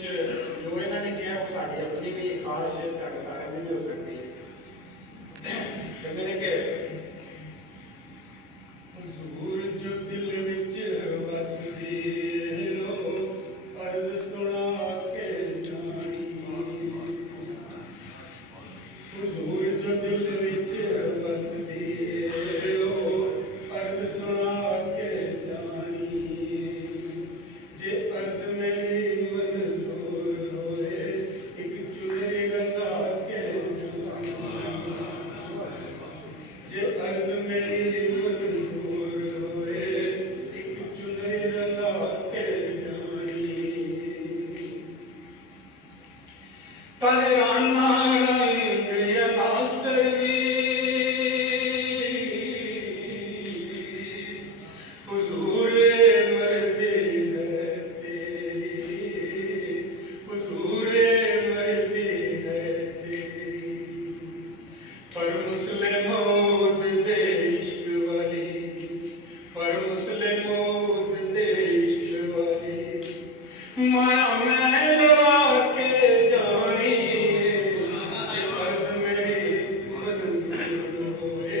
ਵਿੱਚ ਜੋ ਇਹਨਾਂ ਨੇ ਕਿਹਾ ਉਹ ਸਾਡੀ ਆਪਣੀ ਵੀ ਖਾਰਸ਼ ਹੈ, ਤੁਹਾਡੇ ਸਾਰਿਆਂ ਦੀ ਵੀ ਹੋ ਸਕਦੀ ਹੈ। ਕਹਿੰਦੇ ਨੇ ਕਿ ਹਜ਼ੂਰ ਜੋ ਦਿਲ ਵਿੱਚ ਵਸਦੀ ਹੋ ਅਰਜ਼ ਸੁਣਾ ਕੇ ਜਾਣੀ, ਹਜ਼ੂਰ ਜੋ ਦਿਲ ਵਿੱਚ ਵਸਦੀ ਹੋ ਅਰਜ਼ ਸੁਣਾ ਕੇ ਜਾਣੀ, ਜੇ ਅਰਜ਼ ਮੇਰੀ ਮਨਜ਼ੂਰ ਹੋਏ ਇੱਕ ਚੁਨਰੀ ਰੰਗਾ ਕੇ ਜਾਣੀ, ਜੇ ਅਰਜ਼ ਮੇਰੀ ਮਨਜ਼ੂਰ ਹੋਏ ਇੱਕ ਚੁਨਰੀ ਰੰਗਾ ਕੇ ਜਾਣੀ, ਤਹਿਰਾਨਾ ਰੰਗ ਅਨਾਸਰ ਵੀ हुजूर मर्ज़ी है तेरी, हुजूर मर्ज़ी है तेरी, पर मुस्लिमों दे इश्क वाली, पर मुस्लिमों दे इश्क वाली माया मैं लगा के जानी, अर्ज़ मेरी मंज़ूर होए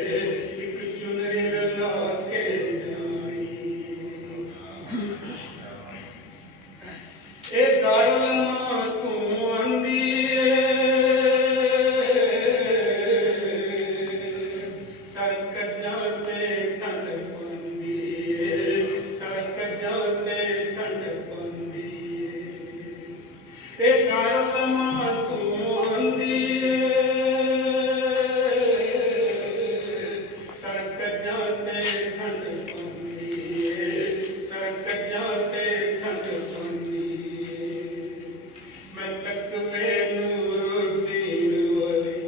एक चुनरी रंगा के ए दारुलमा तू आंदी सर कजाते ठंड पांदी, सर कजाते ठंड पांदी, ए दारुलमा तू आंदी सर कजाते ठंड पांदी, सर कजाते ठंड पांदी, मैं तकवे नूरुद्दीन वाली,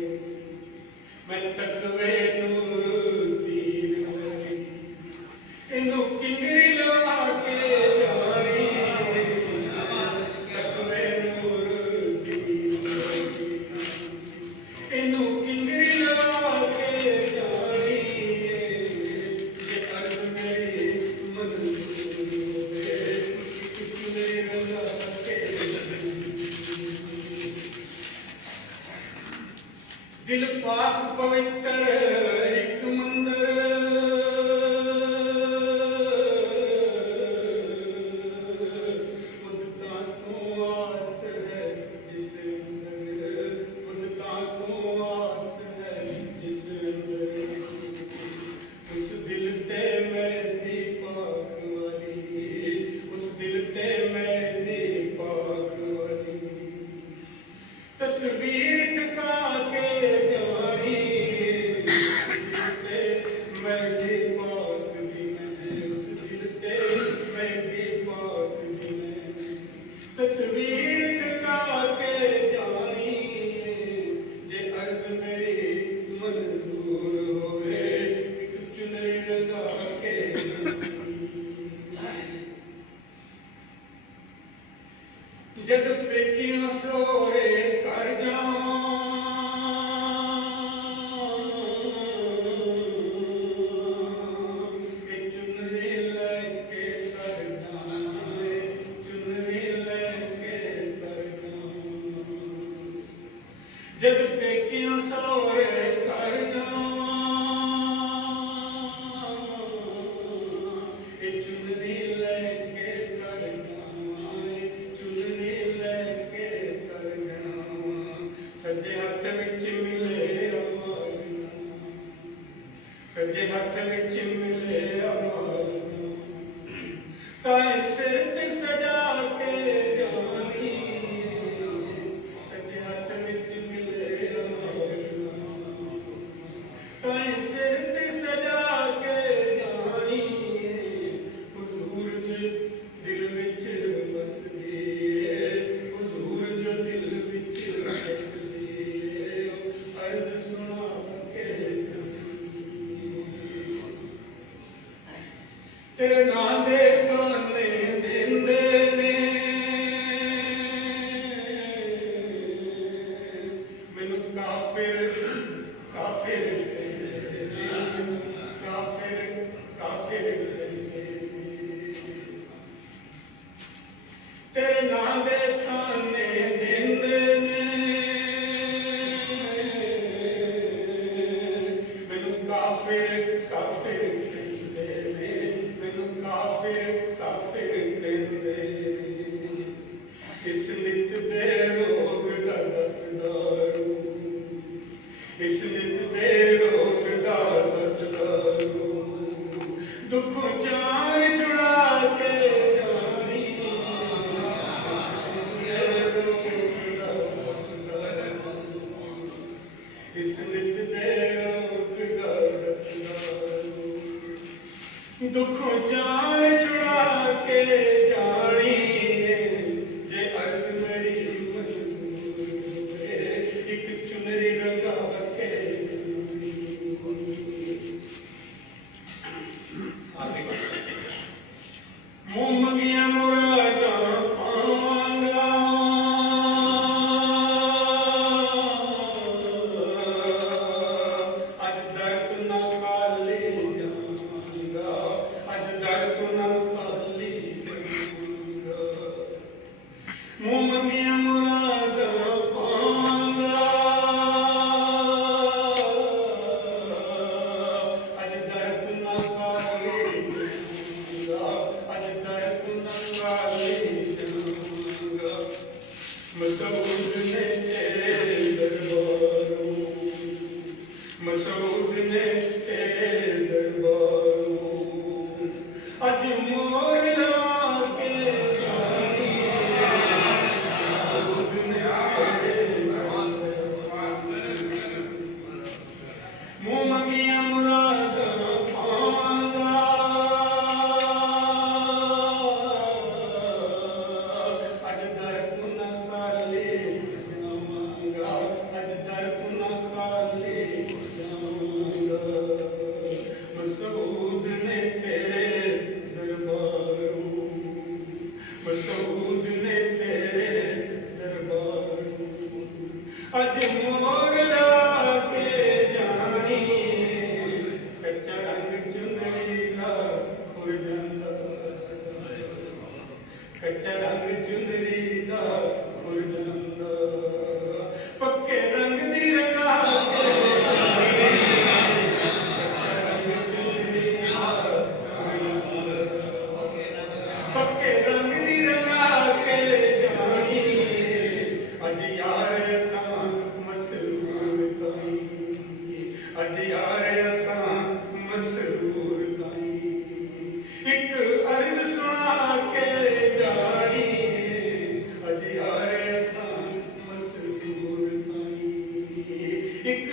मैं तकवे नूरुद्दीन वाली इनू किंगरी लगा के जानी, तकवे नूरुद्दीन वाली इनू किंगरी लगा के जानी, ये अर्ज़ मेरी मंज़ूर होए एक चुनरी रंगा के दिल पाक पवित्र एक मंदिर, खुदता तू आस है जिस अंदर, खुदता तू आस है जिस अंदर, उस दिल ते मैं थी पाक वाली, उस दिल ते मैं थी पाक वाली, तस्वीर टका के जानी, मैं भी पाक भी मैं, उस दिल ते मैं भी पाक भी मैं, तस्वीर टका के जानी, जे अर्ज़ मेरी मंज़ूर होए एक चुनरी रंगा के जद पेकियों सोरे कर जाऊं कि चुनरी लेके तर जाए, चुनरी लेके तर जाऊं, जद पेकियों सोरे कर जाऊं कि चुनरी लेके तर जाए, चुनरी लेके तर जाऊं, सज्जे हथ विच मिले अमाल, सज्जे हथ विच मिले अमाल, ताए सिर ते सजा के जानी, सज्जे हथ विच मिले अमाल, ताए सिर ते सजा के जानी, हुजूर जो दिल विच वसदी, हुजूर जो दिल विच वसदी, अर्ज़ सुना के तेरे नां दे गाने देंदे ने मैनू काफिर काफिर काफिर काफिर तेरे नां दे जान छुड़ा के जानी इस नित दे रोग दा दुखों जान छुड़ा के जानी जे अर्ज मेरी मंजूर एक चुनरी रंगा के मुँह मंगिया मुरादा पावांगा अज दर्द ना खाली जाऊंगा अज दर्द ना खाली जाऊंगा मुँह मंगिया मुरादा पावांगा अज दर्द ना खाली अज दर्द ना खाली जाऊंगा मसूद ने तेरे दरबारों मसूद ने तेरे दरबारों अज मोर लवा के जानी मसूद ने तेरे मुँह मंगिया मुरादा पावांगा अज दर्द ना खाली जावांगा अज दर्द ना खाली जावांगा मसूद ने तेरे दरबारों मसूद ने तेरे दरबारों अज मोर लगा के जानी कच्चा रंग चुनरी का खुर जांदा कच्चा रंग चुनरी का खुर जांदा पक्के रंग दी रंगा के कच्चा रंग चुनरी का खुर जांदा पक्के रंग दी रंगा के जानी अज यार असां मसरूर ताई अज यार असां मसरूर ताई एक अर्ज सुना के जानी अज यार असां मसरूर ताई एक